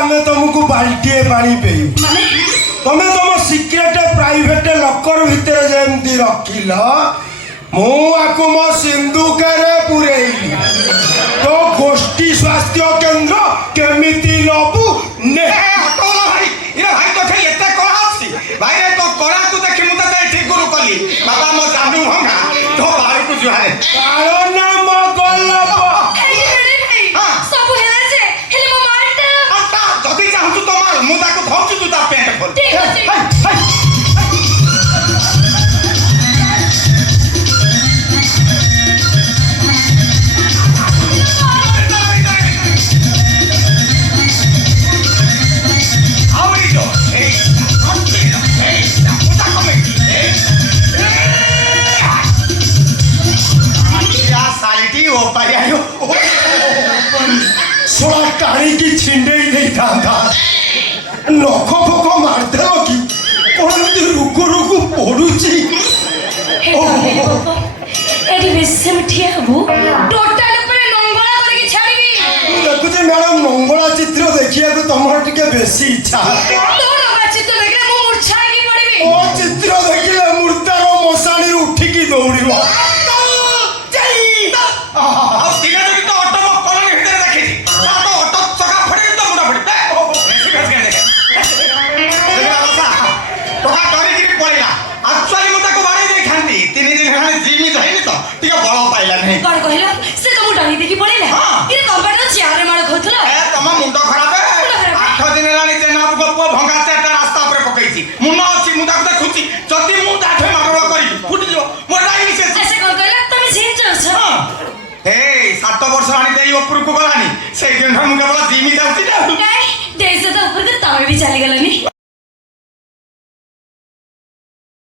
आमे तुमको बाल्टीए पानी पेयु माने तमे तुम सिक्रेट प्राइवेट लकर भितर जेमती रखिल मु आकु मो सिंधुके पुरेली तो गोष्ठी स्वास्थ्य केंद्र केमिति नबु ने हटोला भाई ये भाई तो थे एते कला आसी भाई रे तो कला को देखि मु त ठीक गुरु कली बाबा मो जानू भंगा तो बाहर को जुहारे कारण म गल्लप सब हेला जे हेले मो मारता आता जदी चाहू तो मार मु ताको धौचु तू ता पेट खोल ठीक अछि आवरी जो ए मु ताको में क्या साइटी हो पाया सोला काणी की छिंडे ही नहीं था नख फक मारदेल कि कोणती रुकु रुकु पडुची हे काहे बाबा एडी बेसे मिठिया हबो टोटल पर नंगला करके छाड़ीबी देखुचे मैडम मंगला चित्र देखिया को तमर टिके बेसी इच्छा तो बाची तो देखले मो मूर्छा की पड़ीबी ओ चित्र देखिले मूर्तार मशाणी उठी की दौड़िबो अब दिने जदी तो ऑटो में कॉलोनी भीतर देखि ता तो ऑटो चका फड़े तो मुंडा फड़े बेसी बेस के देखा बसा टका डरी गिरी पड़ेला एक्चुअली मु ताको बाड़े देई खांती 3 दिन हेला जिमी जाइनी तो टिके बळ पाइला नहीं कौन कहला से तो मुटानी देखि पड़ेला हाँ। ये कंप्यूटर चेयर रे मार खोथला ए तमा मुंडो खराब है 8 दिन हेलानी जेना गप्पो भंगा चाटा रास्ता ऊपर पकईची मुनो अछि मु ताको देखुची जदी मु दाठे मारवा करी फुटी जो मोर डाई से ऐसे कौन कहला तुम झेन जाओ ए 7 वर्ष आनी देई ऊपर को गलानी सेई दिन हम केवल जिमी जाउची ना काय देश तो ऊपर के तमे भी चली गलनी